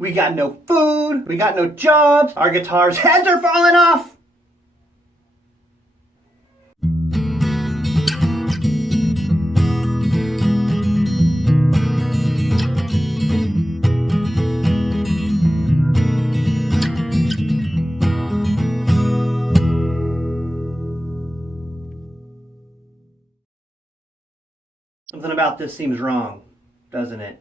We got no food. We got no jobs. Our guitars' heads are falling off. Something about this seems wrong, doesn't it?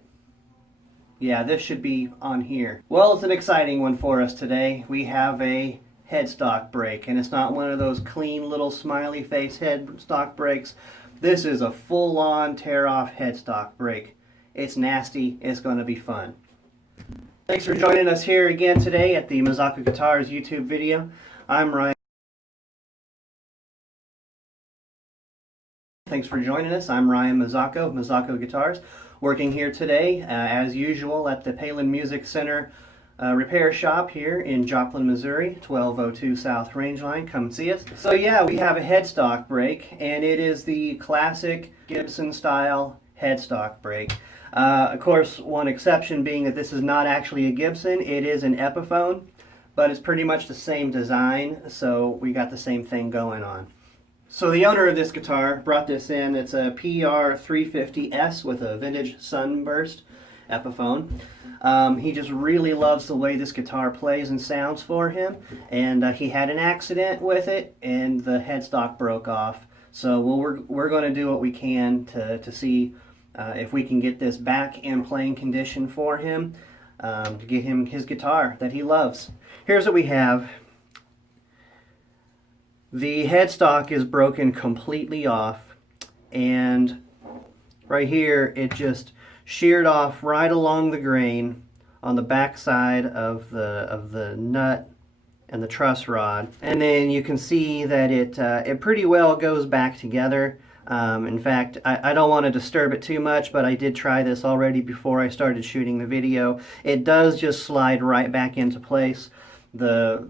Yeah, this should be on here. Well, it's an exciting one for us today. We have a headstock break, and it's not one of those clean little smiley face headstock breaks. This is a full-on tear-off headstock break. It's nasty. It's going to be fun. Thanks for joining us here again today at the Mazzocco Guitars YouTube video. I'm Ryan. Thanks for joining us. I'm Ryan Mazzocco, Mazzocco Guitars, working here today, as usual, at the Palin Music Center repair shop here in Joplin, Missouri, 1202 South Rangeline. Come see us. So yeah, we have a headstock break, and it is the classic Gibson-style headstock break. Of course, one exception being that this is not actually a Gibson. It is an Epiphone, but it's pretty much the same design, so we got the same thing going on. So the owner of this guitar brought this in. It's a PR350S with a vintage sunburst Epiphone. He just really loves the way this guitar plays and sounds for him, and he had an accident with it and the headstock broke off. So we're going to do what we can to see if we can get this back in playing condition for him, to get him his guitar that he loves. Here's what we have. The headstock is broken completely off, and right here it just sheared off right along the grain on the back side of the nut and the truss rod. And then you can see that it pretty well goes back together. In fact, I don't want to disturb it too much, but I did try this already before I started shooting the video. It does just slide right back into place. The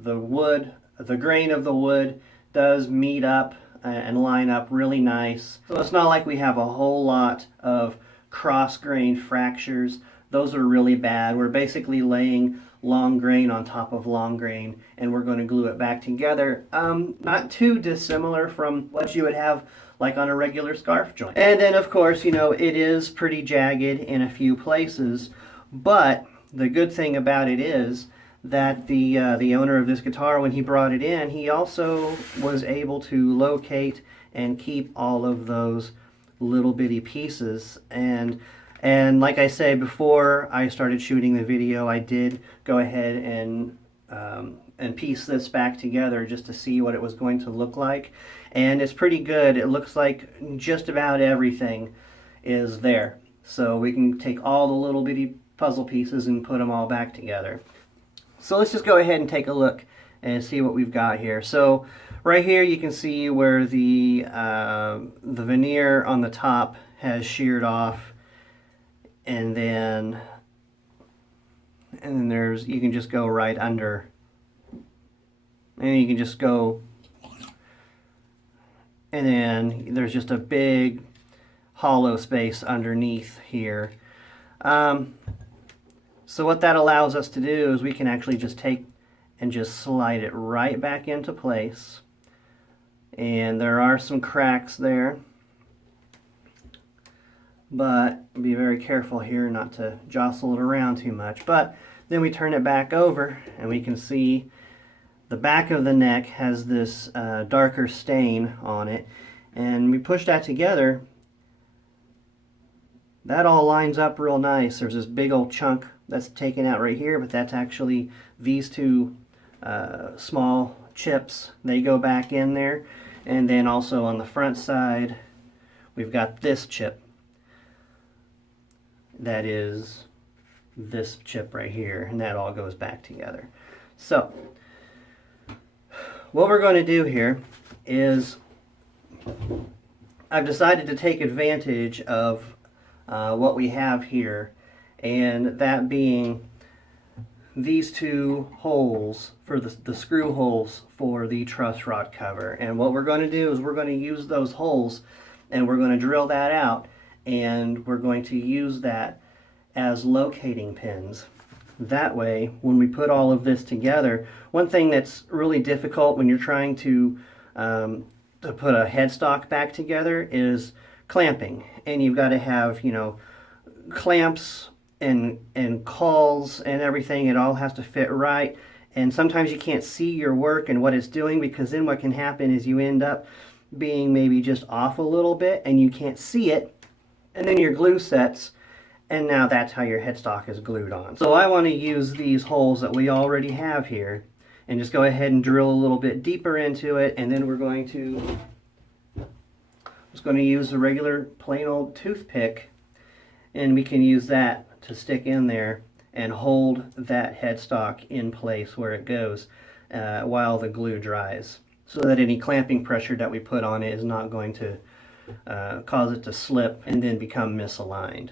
grain of the wood does meet up and line up really nice. So it's not like we have a whole lot of cross-grain fractures. Those are really bad. We're basically laying long grain on top of long grain, and we're going to glue it back together. Not too dissimilar from what you would have like on a regular scarf joint. And then of course, you know, it is pretty jagged in a few places, but the good thing about it is that the owner of this guitar, when he brought it in, he also was able to locate and keep all of those little bitty pieces. And like I said before I started shooting the video, I did go ahead and piece this back together just to see what it was going to look like. And it's pretty good. It looks like just about everything is there. So we can take all the little bitty puzzle pieces and put them all back together. So let's just go ahead and take a look and see what we've got here. So right here you can see where the veneer on the top has sheared off, and then there's, you can just go right under, and you can just go, and then there's just a big hollow space underneath here. So what that allows us to do is we can actually just take and just slide it right back into place. And there are some cracks there, but be very careful here not to jostle it around too much. But then we turn it back over and we can see the back of the neck has this darker stain on it, and we push that together. That all lines up real nice. There's this big old chunk that's taken out right here, but that's actually these two small chips. They go back in there. And then also on the front side, we've got this chip. That is this chip right here, and that all goes back together. So what we're going to do here is I've decided to take advantage of what we have here, and that being these two holes for the screw holes for the truss rod cover. And what we're going to do is we're going to use those holes and we're going to drill that out, and we're going to use that as locating pins. That way, when we put all of this together, one thing that's really difficult when you're trying to put a headstock back together is clamping. And you've got to have, you know, clamps and cauls and everything. It all has to fit right. And sometimes you can't see your work and what it's doing, because then what can happen is you end up being maybe just off a little bit and you can't see it. And then your glue sets, and now that's how your headstock is glued on. So I want to use these holes that we already have here and just go ahead and drill a little bit deeper into it, and then we're going to use a regular plain old toothpick, and we can use that to stick in there and hold that headstock in place where it goes while the glue dries, so that any clamping pressure that we put on it is not going to cause it to slip and then become misaligned.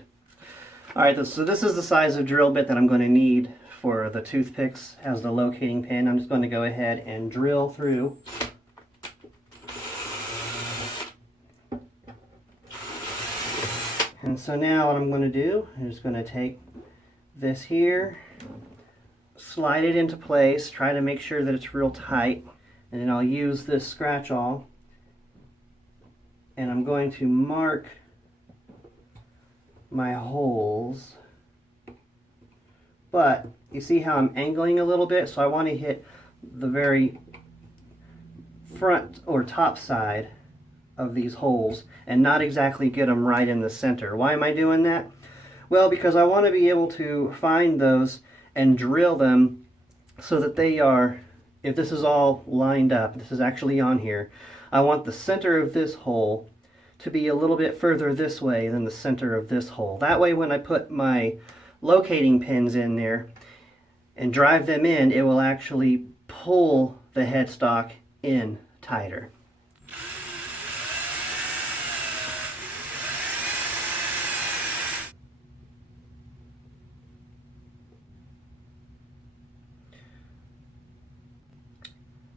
Alright, so this is the size of drill bit that I'm going to need for the toothpicks as the locating pin. I'm just going to go ahead and drill through. And so now what I'm going to do is just going to take this here, slide it into place, try to make sure that it's real tight, and then I'll use this scratch awl, and I'm going to mark my holes. But you see how I'm angling a little bit, so I want to hit the very front or top side of these holes and not exactly get them right in the center. Why am I doing that? Well, because I want to be able to find those and drill them so that they are, if this is all lined up, this is actually on here, I want the center of this hole to be a little bit further this way than the center of this hole. That way when I put my locating pins in there and drive them in, it will actually pull the headstock in tighter.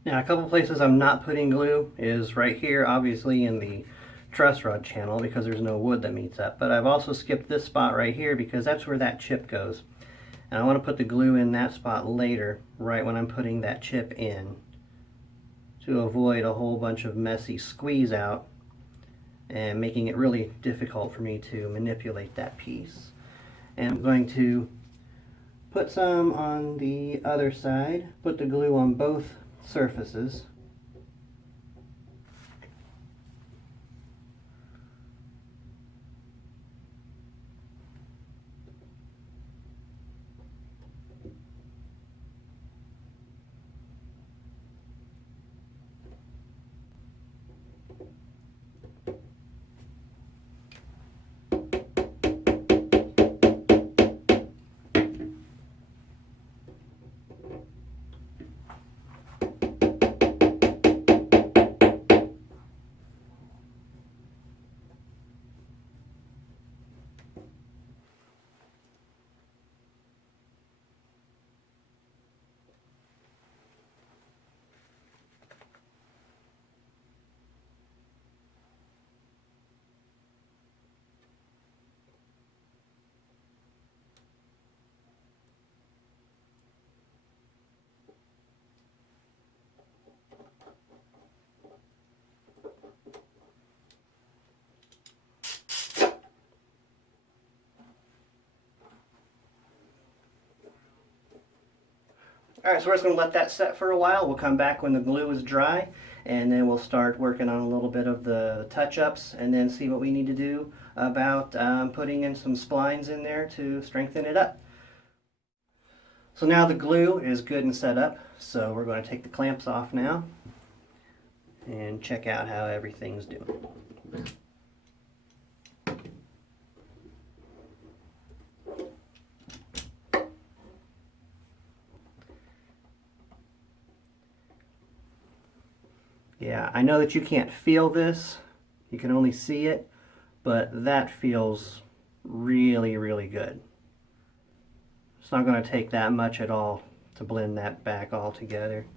Now, a couple places I'm not putting glue is right here, obviously in the truss rod channel, because there's no wood that meets up. But I've also skipped this spot right here because that's where that chip goes. And I want to put the glue in that spot later, right when I'm putting that chip in, to avoid a whole bunch of messy squeeze out and making it really difficult for me to manipulate that piece. And I'm going to put some on the other side, put the glue on both surfaces. Alright, so we're just going to let that set for a while. We'll come back when the glue is dry, and then we'll start working on a little bit of the touch-ups, and then see what we need to do about putting in some splines in there to strengthen it up. So now the glue is good and set up, so we're going to take the clamps off now and check out how everything's doing. Yeah, I know that you can't feel this, you can only see it, but that feels really, really good. It's not going to take that much at all to blend that back all together.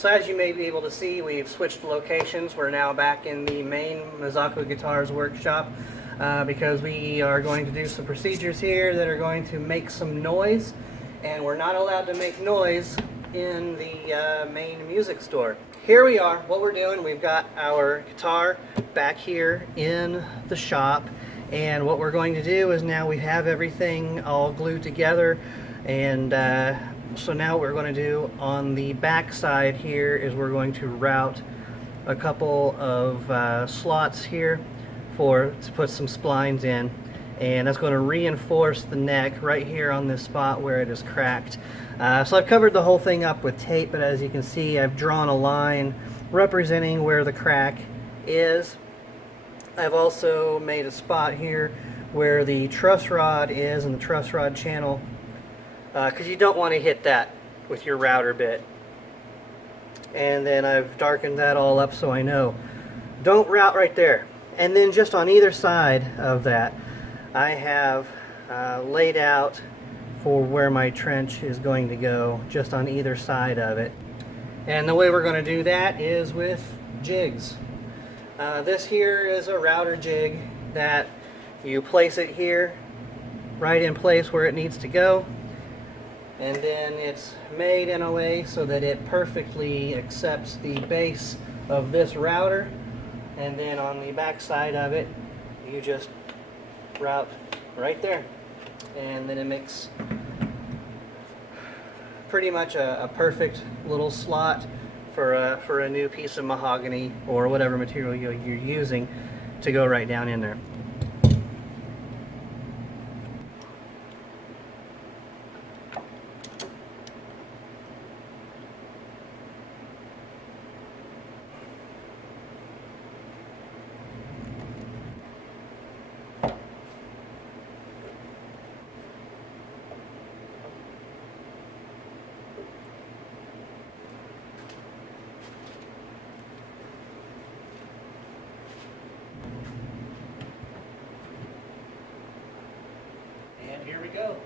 So as you may be able to see, we've switched locations. We're now back in the main Mazzocco Guitars workshop because we are going to do some procedures here that are going to make some noise, and we're not allowed to make noise in the main music store. Here we are. What we're doing, we've got our guitar back here in the shop, and what we're going to do is now we have everything all glued together, and so now what we're going to do on the back side here is we're going to route a couple of slots here to put some splines in, and that's going to reinforce the neck right here on this spot where it is cracked. So I've covered the whole thing up with tape, but as you can see, I've drawn a line representing where the crack is. I've also made a spot here where the truss rod is and the truss rod channel, because you don't want to hit that with your router bit. And then I've darkened that all up so I know. Don't route right there. And then just on either side of that, I have laid out for where my trench is going to go, just on either side of it. And the way we're going to do that is with jigs. This here is a router jig that you place it here, right in place where it needs to go. And then it's made in a way so that it perfectly accepts the base of this router. And then on the back side of it, you just route right there. And then it makes pretty much a perfect little slot for a new piece of mahogany or whatever material you're using to go right down in there. And here we go.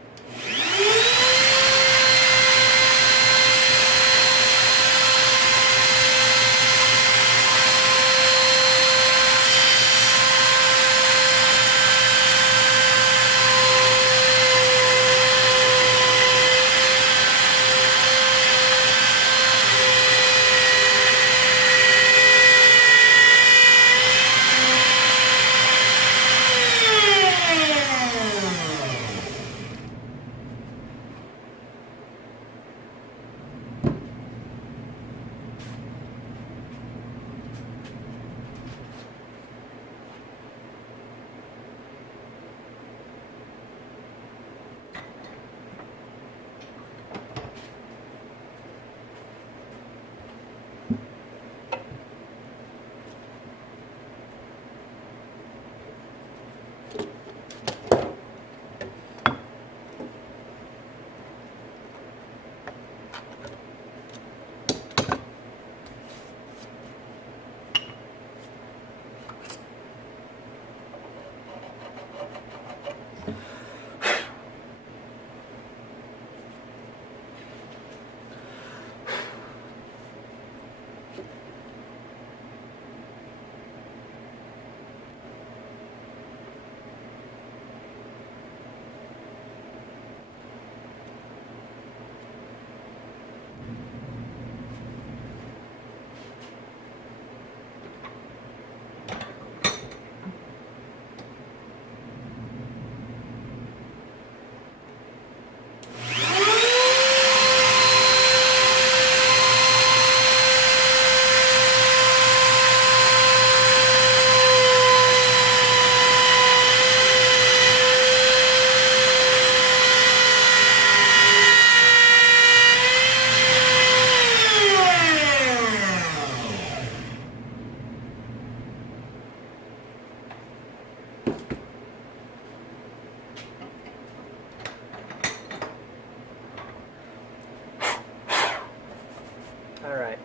Alright,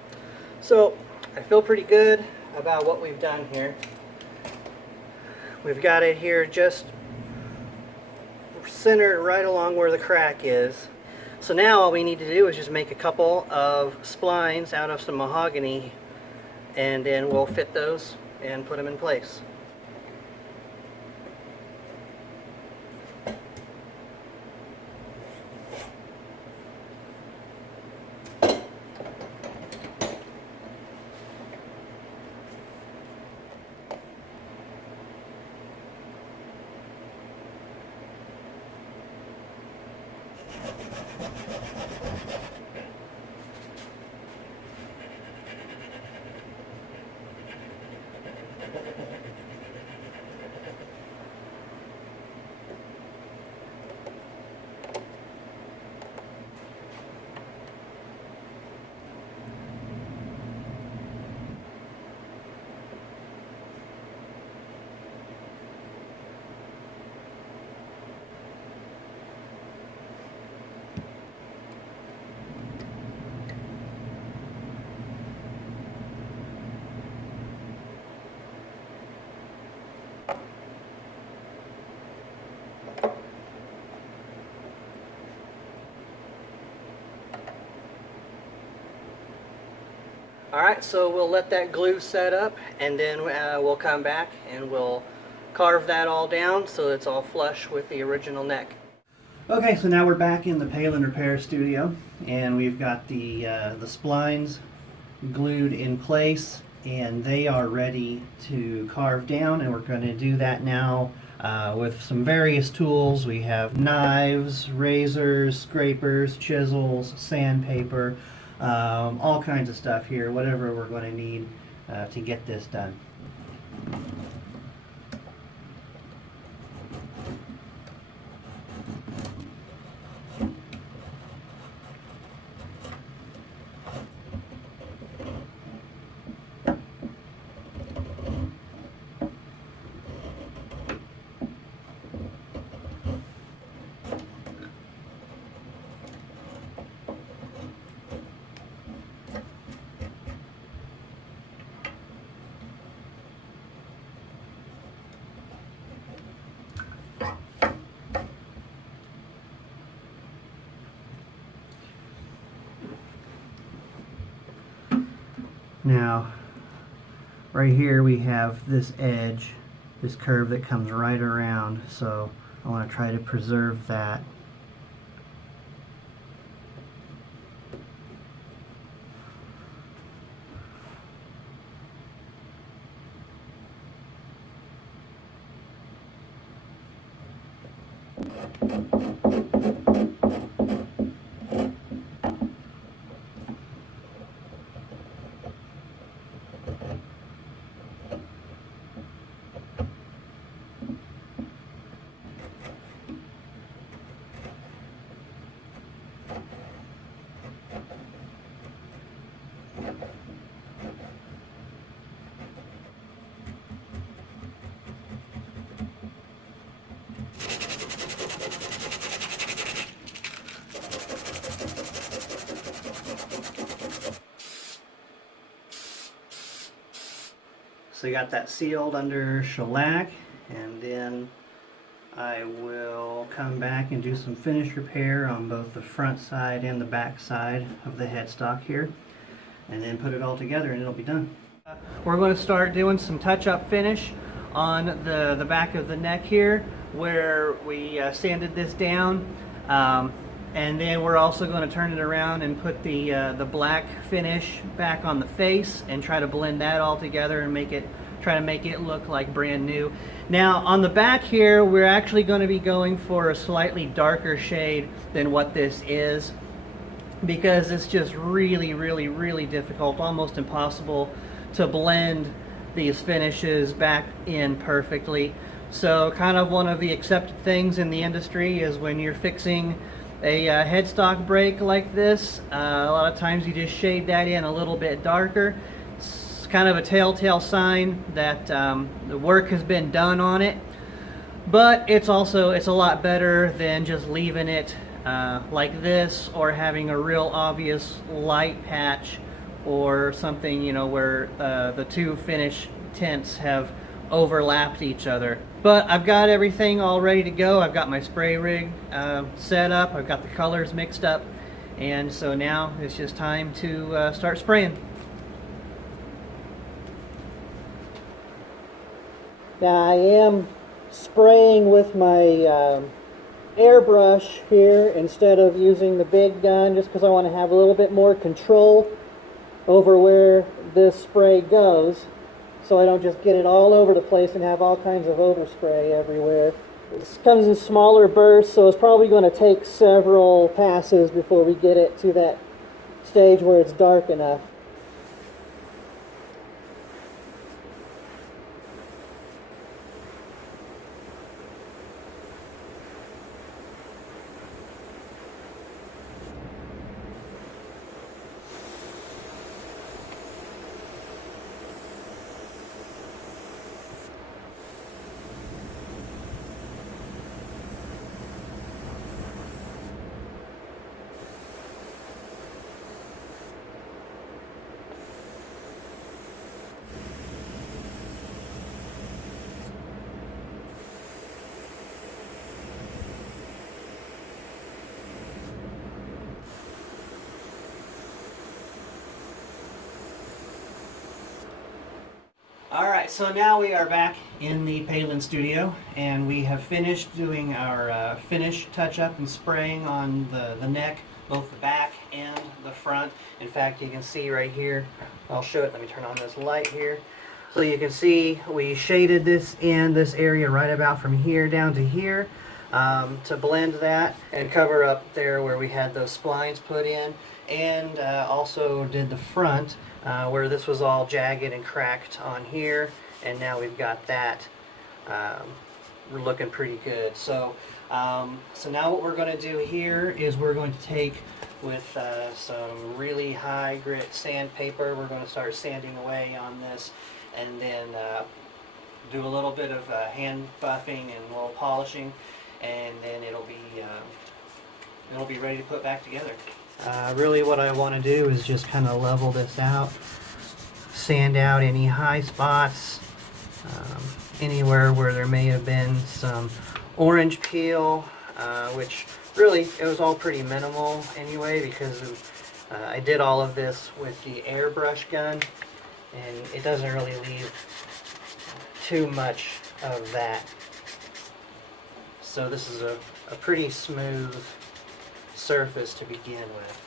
so I feel pretty good about what we've done here. We've got it here just centered right along where the crack is. So now all we need to do is just make a couple of splines out of some mahogany, and then we'll fit those and put them in place. Alright, so we'll let that glue set up, and then we'll come back and we'll carve that all down so it's all flush with the original neck. Okay, so now we're back in the Palin Repair Studio, and we've got the splines glued in place, and they are ready to carve down, and we're going to do that now with some various tools. We have knives, razors, scrapers, chisels, sandpaper, all kinds of stuff here, whatever we're going to need to get this done. Now, right here we have this edge, this curve that comes right around, so I want to try to preserve that. So you got that sealed under shellac, and then I will come back and do some finish repair on both the front side and the back side of the headstock here, and then put it all together and it'll be done. We're going to start doing some touch-up finish on the back of the neck here, where we sanded this down, and then we're also going to turn it around and put the black finish back on the face and try to blend that all together and try to make it look like brand new. Now on the back here, we're actually going to be going for a slightly darker shade than what this is, because it's just really difficult, almost impossible to blend these finishes back in perfectly. So kind of one of the accepted things in the industry is when you're fixing a headstock break like this, a lot of times you just shade that in a little bit darker. It's kind of a telltale sign that the work has been done on it, but it's a lot better than just leaving it like this, or having a real obvious light patch or something, you know, where the two finish tints have overlapped each other. But I've got everything all ready to go. I've got my spray rig set up. I've got the colors mixed up. And so now it's just time to start spraying. Now I am spraying with my airbrush here instead of using the big gun, just because I want to have a little bit more control over where this spray goes, so I don't just get it all over the place and have all kinds of overspray everywhere. This comes in smaller bursts, so it's probably going to take several passes before we get it to that stage where it's dark enough. Alright, so now we are back in the Palin studio, and we have finished doing our finish touch-up and spraying on the neck, both the back and the front. In fact, you can see right here, I'll show it, let me turn on this light here. So you can see we shaded this area right about from here down to here to blend that and cover up there where we had those splines put in, and also did the front where this was all jagged and cracked on here, and now we've got that looking pretty good. So so now what we're going to do here is we're going to take with some really high grit sandpaper, we're going to start sanding away on this, and then do a little bit of hand buffing and a little polishing, and then it'll be ready to put back together. Really what I want to do is just kind of level this out, sand out any high spots, anywhere where there may have been some orange peel, which really it was all pretty minimal anyway, because I did all of this with the airbrush gun, and it doesn't really leave too much of that. So this is a pretty smooth surface to begin with.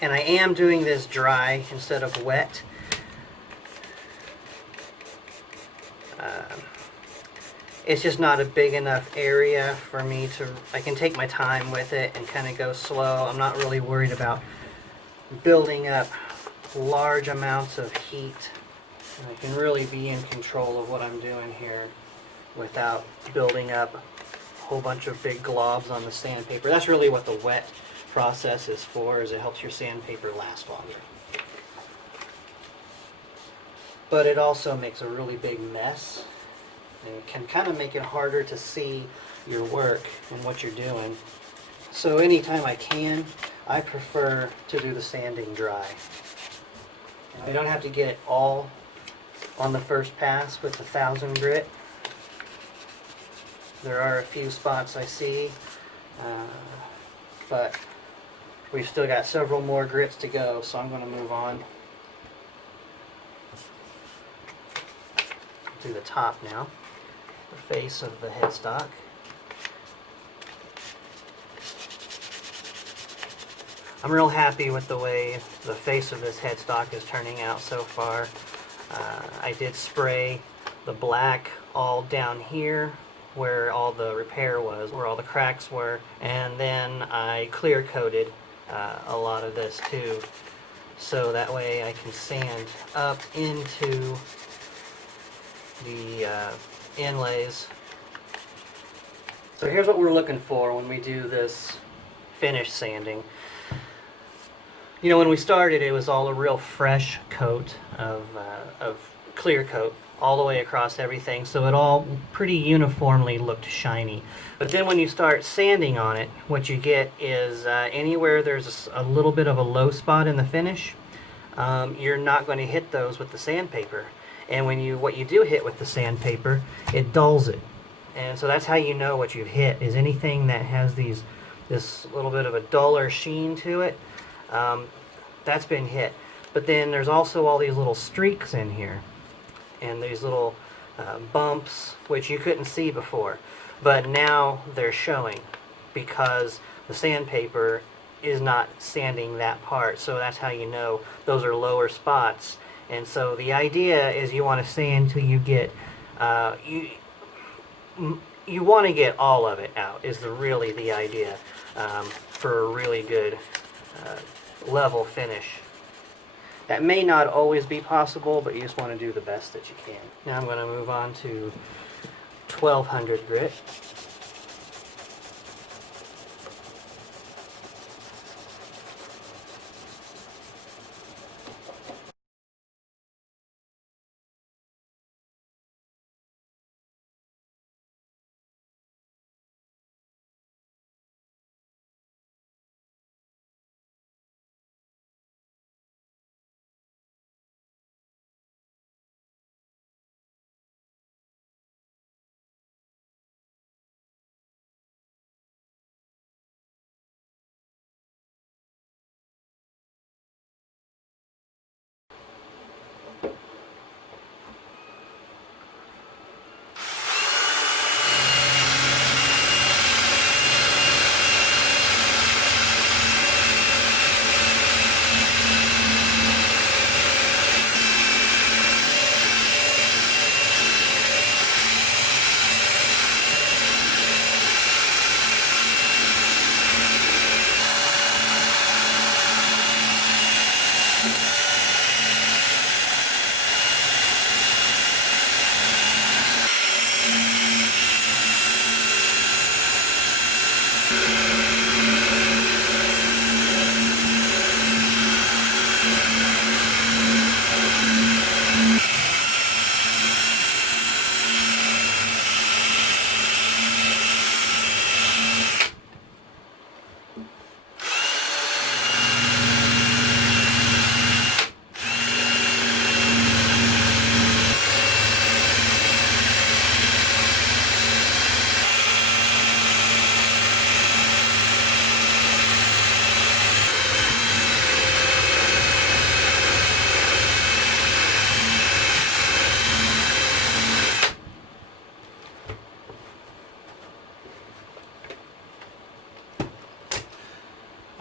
And I am doing this dry instead of wet. It's just not a big enough area for me to, I can take my time with it and kind of go slow. I'm not really worried about building up large amounts of heat. And I can really be in control of what I'm doing here without building up a whole bunch of big globs on the sandpaper. That's really what the wet process is for, is it helps your sandpaper last longer. But it also makes a really big mess, and it can kind of make it harder to see your work and what you're doing. So anytime I can, I prefer to do the sanding dry. I don't have to get it all on the first pass with the 1000 grit. There are a few spots I see, but we've still got several more grits to go, so I'm going to move on to the top now, the face of the headstock. I'm real happy with the way the face of this headstock is turning out so far. I did spray the black all down here where all the repair was, where all the cracks were, and then I clear coated a lot of this too, so that way I can sand up into the inlays. So here's what we're looking for when we do this finish sanding. You know, when we started, it was all a real fresh coat of clear coat all the way across everything, so it all pretty uniformly looked shiny. But then when you start sanding on it, what you get is anywhere there's a little bit of a low spot in the finish, you're not going to hit those with the sandpaper. And what you do hit with the sandpaper, it dulls it. And so that's how you know what you've hit, is anything that has this little bit of a duller sheen to it, that's been hit. But then there's also all these little streaks in here, and these little bumps, which you couldn't see before. But now they're showing because the sandpaper is not sanding that part. So that's how you know those are lower spots. And so the idea is you want to sand until you get, you want to get all of it out, is really the idea, for a really good level finish. That may not always be possible, but you just want to do the best that you can. Now I'm going to move on to 1200 grit.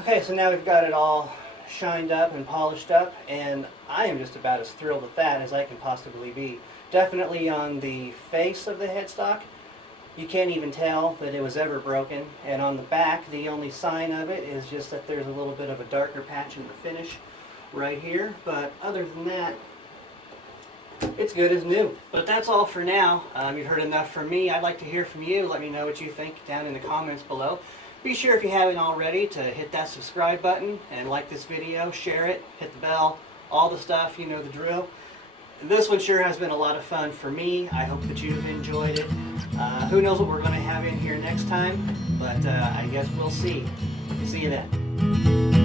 Okay, so now we've got it all shined up and polished up, and I am just about as thrilled with that as I can possibly be. Definitely on the face of the headstock, you can't even tell that it was ever broken, and on the back, the only sign of it is just that there's a little bit of a darker patch in the finish right here, but other than that, it's good as new. But that's all for now. You've heard enough from me. I'd like to hear from you. Let me know what you think down in the comments below. Be sure, if you haven't already, to hit that subscribe button and like this video, share it, hit the bell, all the stuff, you know the drill. This one sure has been a lot of fun for me. I hope that you've enjoyed it. Who knows what we're going to have in here next time, but I guess we'll see. See you then.